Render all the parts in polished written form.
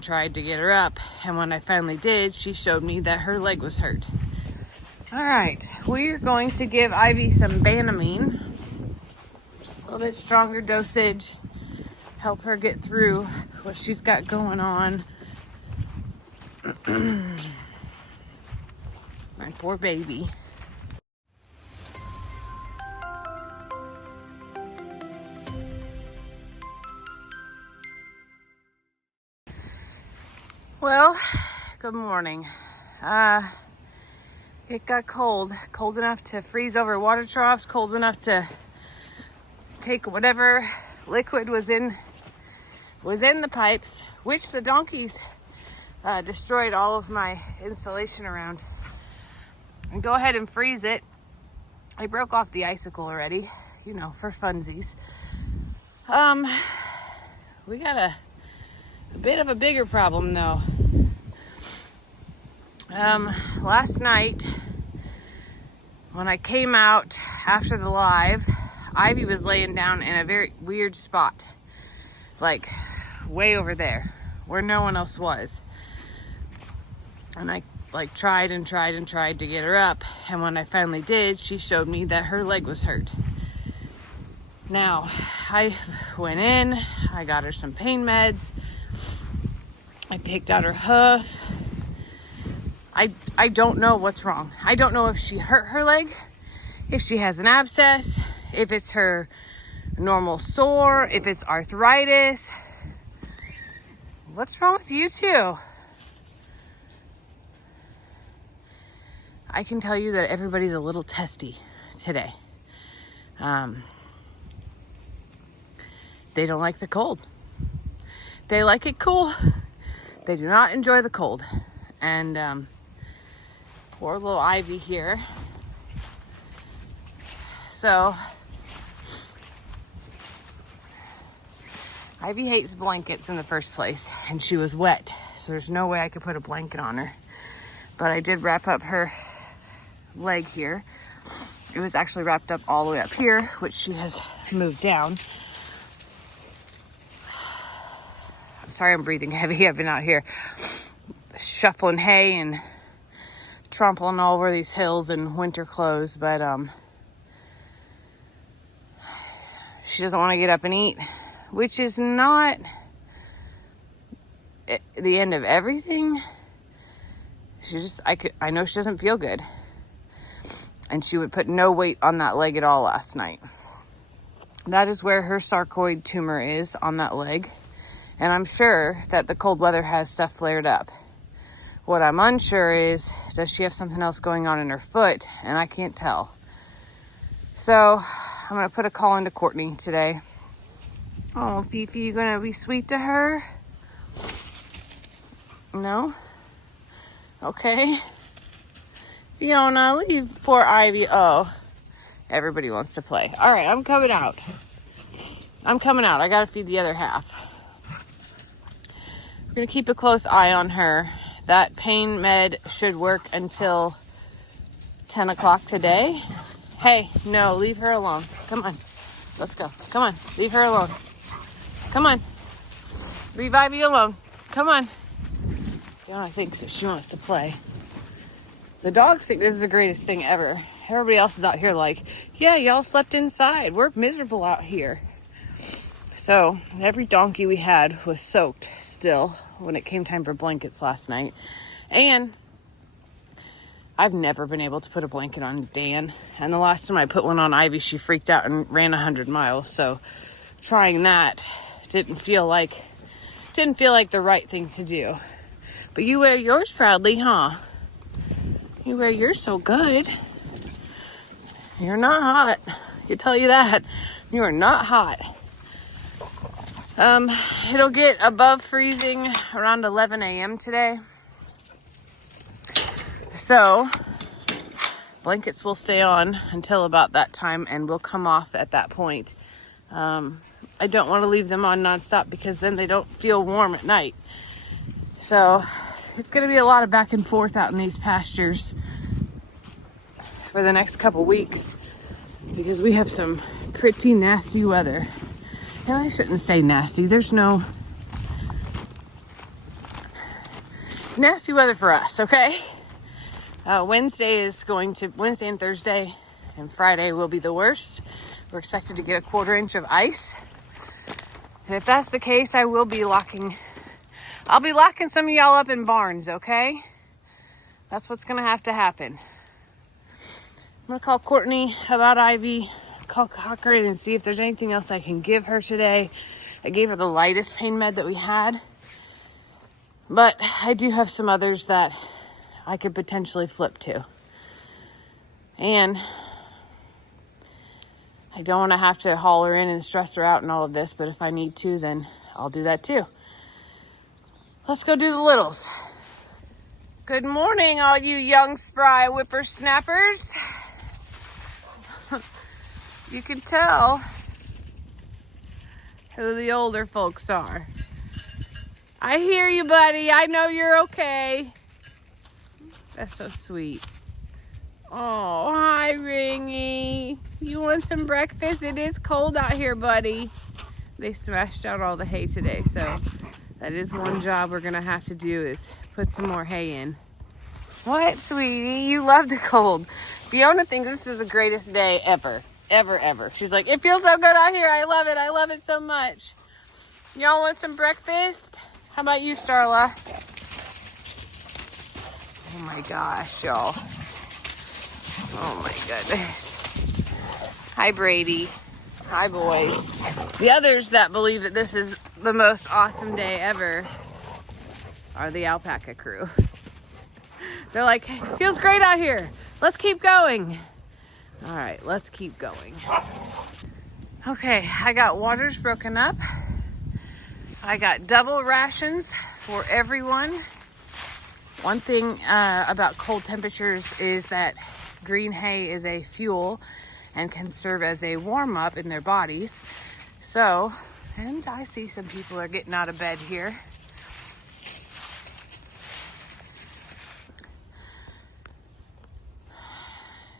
Tried to get her up, and when I finally did, she showed me that her leg was hurt. All right, we're going to give Ivy some Banamine, a little bit stronger dosage, help her get through what she's got going on. My poor baby. Well, good morning. It got cold enough to freeze over water troughs, cold enough to take whatever liquid was in the pipes, which the donkeys destroyed all of my insulation around, and go ahead and freeze it. I broke off the icicle already, for funsies. We got a bit of a bigger problem though. Last night when I came out after the live, Ivy was laying down in a very weird spot, like way over there where no one else was. And I tried to get her up, and when I finally did, she showed me that her leg was hurt. Now, I went in, I got her some pain meds, I picked out her hoof. I don't know what's wrong. I don't know if she hurt her leg, if she has an abscess, if it's her normal sore, if it's arthritis. What's wrong with you two? I can tell you that everybody's a little testy today. They don't like the cold. They like it cool. They do not enjoy the cold. And poor little Ivy here. So Ivy hates blankets in the first place, and she was wet, so there's no way I could put a blanket on her. But I did wrap up her leg here. It was actually wrapped up all the way up here, which she has moved down. I'm sorry I'm breathing heavy. I've been out here shuffling hay and trampling all over these hills in winter clothes, but she doesn't want to get up and eat, which is not the end of everything. I know she doesn't feel good, and she would put no weight on that leg at all last night. That is where her sarcoid tumor is, on that leg, and I'm sure that the cold weather has stuff flared up. What I'm unsure is, does she have something else going on in her foot? And I can't tell. So I'm going to put a call into Courtney today. Oh, Fifi, you going to be sweet to her? No? Okay. Fiona, leave poor Ivy. Oh, everybody wants to play. All right, I'm coming out. I got to feed the other half. We're going to keep a close eye on her. That pain med should work until 10 o'clock today. Hey, no, leave her alone. Come on. Let's go. Come on. Leave her alone. Come on. Leave Ivy alone. Come on. Fiona thinks that she wants to play. The dogs think this is the greatest thing ever. Everybody else is out here like, yeah, y'all slept inside. We're miserable out here. So every donkey we had was soaked still when it came time for blankets last night. And I've never been able to put a blanket on Dan. And the last time I put one on Ivy, she freaked out and ran 100 miles. So trying that didn't feel like the right thing to do. But you wear yours proudly, huh? You wear yours so good. You're not hot. I can tell you that. You are not hot. It'll get above freezing around 11 a.m. today. So blankets will stay on until about that time and will come off at that point. I don't want to leave them on nonstop because then they don't feel warm at night. So it's going to be a lot of back and forth out in these pastures for the next couple weeks because we have some pretty nasty weather. And I shouldn't say nasty. There's no nasty weather for us, okay? Wednesday and Thursday and Friday will be the worst. We're expected to get a 1/4 inch of ice. And if that's the case, I'll be locking some of y'all up in barns, okay? That's what's gonna have to happen. I'm gonna call Courtney about Ivy, call Cochran and see if there's anything else I can give her today. I gave her the lightest pain med that we had, but I do have some others that I could potentially flip to. And I don't want to have to haul her in and stress her out and all of this, but if I need to, then I'll do that too. Let's go do the littles. Good morning, all you young, spry whippersnappers. You can tell who the older folks are. I hear you, buddy. I know you're okay. That's so sweet. Oh, hi, Ringy. You want some breakfast? It is cold out here, buddy. They smashed out all the hay today, so that is one job we're gonna have to do, is put some more hay in. What, sweetie? You love the cold. Fiona thinks this is the greatest day ever. Ever. She's like, it feels so good out here. I love it. I love it so much. Y'all want some breakfast? How about you, Starla? Oh my gosh, y'all. Oh my goodness. Hi, Brady. Hi, boy. The others that believe that this is the most awesome day ever are the alpaca crew. They're like, hey, feels great out here. Let's keep going. All right, let's keep going. Okay, I got waters broken up. I got double rations for everyone. One thing about cold temperatures is that green hay is a fuel and can serve as a warm-up in their bodies. So, and I see some people are getting out of bed here.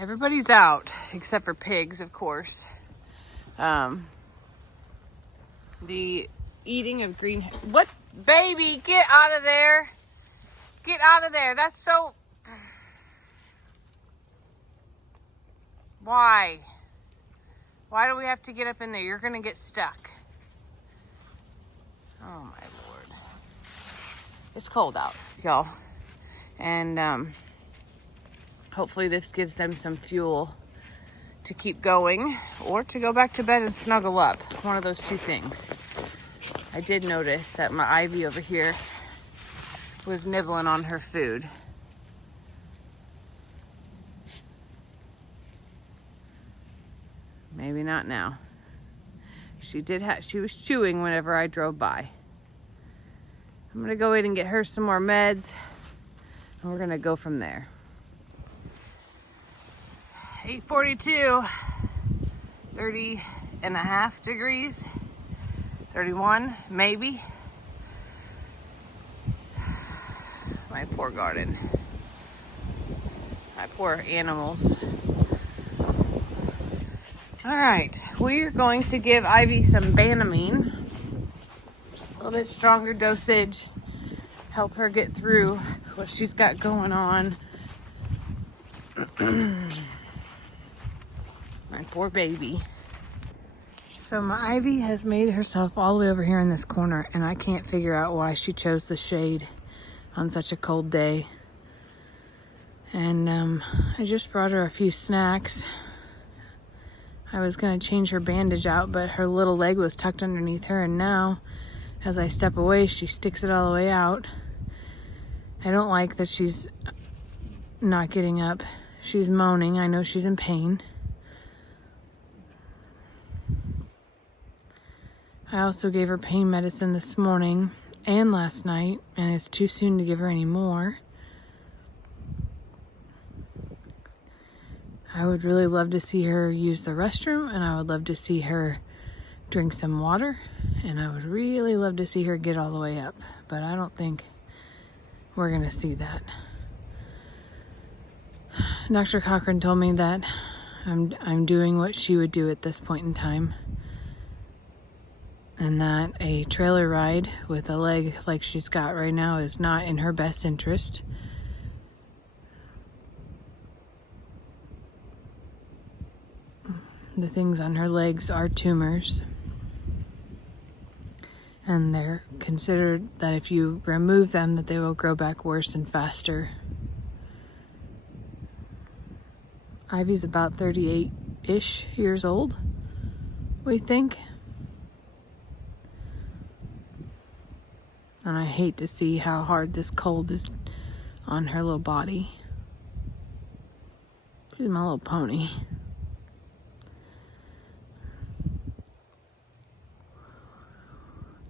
Everybody's out, except for pigs, of course. The eating of green... What? Baby, get out of there. Get out of there. That's so... Why? Why do we have to get up in there? You're going to get stuck. Oh, my Lord. It's cold out, y'all. And, hopefully this gives them some fuel to keep going or to go back to bed and snuggle up. One of those two things. I did notice that my Ivy over here was nibbling on her food. Maybe not now. She was chewing whenever I drove by. I'm gonna go in and get her some more meds and we're gonna go from there. 8:42, 30.5 degrees, 31 maybe. My poor garden, my poor animals. All right, we're going to give Ivy some Banamine, a little bit stronger dosage, help her get through what she's got going on. My poor baby. So my Ivy has made herself all the way over here in this corner, and I can't figure out why she chose the shade on such a cold day. And I just brought her a few snacks. I was gonna change her bandage out, but her little leg was tucked underneath her, and now as I step away, she sticks it all the way out. I don't like that she's not getting up. She's moaning. I know she's in pain. I also gave her pain medicine this morning and last night, and it's too soon to give her any more. I would really love to see her use the restroom, and I would love to see her drink some water, and I would really love to see her get all the way up, but I don't think we're gonna see that. Dr. Cochran told me that I'm doing what she would do at this point in time. and that a trailer ride with a leg like she's got right now is not in her best interest. The things on her legs are tumors, and they're considered that if you remove them, that they will grow back worse and faster. Ivy's about 38-ish years old, we think. And I hate to see how hard this cold is on her little body. She's my little pony.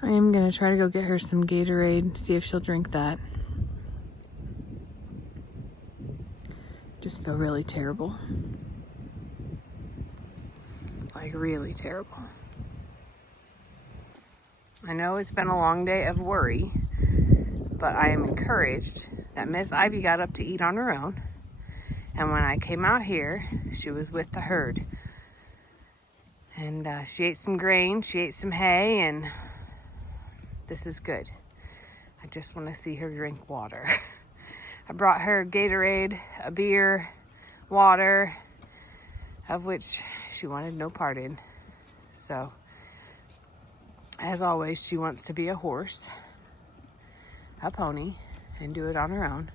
I am gonna try to go get her some Gatorade, see if she'll drink that. Just feel really terrible. Like really terrible. I know it's been a long day of worry, but I am encouraged that Miss Ivy got up to eat on her own. And when I came out here, she was with the herd. And she ate some grain, she ate some hay, and this is good. I just want to see her drink water. I brought her Gatorade, a beer, water, of which she wanted no part in. So, as always, she wants to be a horse, a pony, and do it on her own.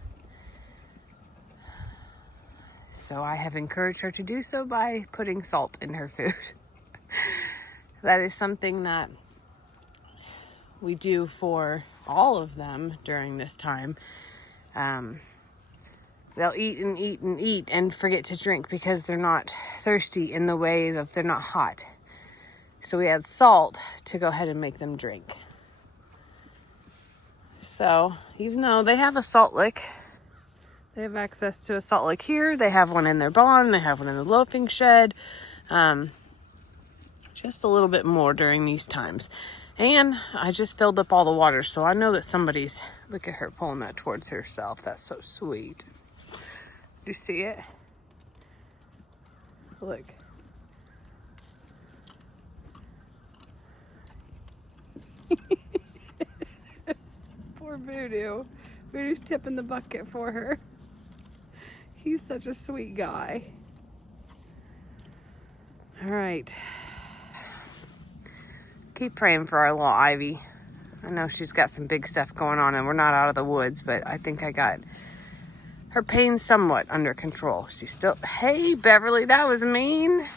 So I have encouraged her to do so by putting salt in her food. That is something that we do for all of them during this time. They'll eat and eat and eat and forget to drink because they're not thirsty in the way that they're not hot. So we add salt to go ahead and make them drink. So even though they have a salt lick, they have access to a salt lick here. They have one in their barn. They have one in the loafing shed. Just a little bit more during these times. And I just filled up all the water, so I know that somebody's, look at her pulling that towards herself. That's so sweet. Do you see it? Look. Poor Voodoo. Voodoo's tipping the bucket for her. He's such a sweet guy. All right. Keep praying for our little Ivy. I know she's got some big stuff going on and we're not out of the woods, but I think I got her pain somewhat under control. She's still, hey, Beverly, that was mean.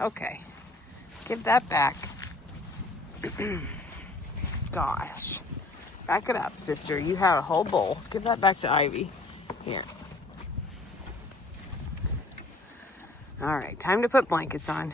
Okay, give that back. Gosh. Back it up, sister. You had a whole bowl. Give that back to Ivy. Here. All right, time to put blankets on.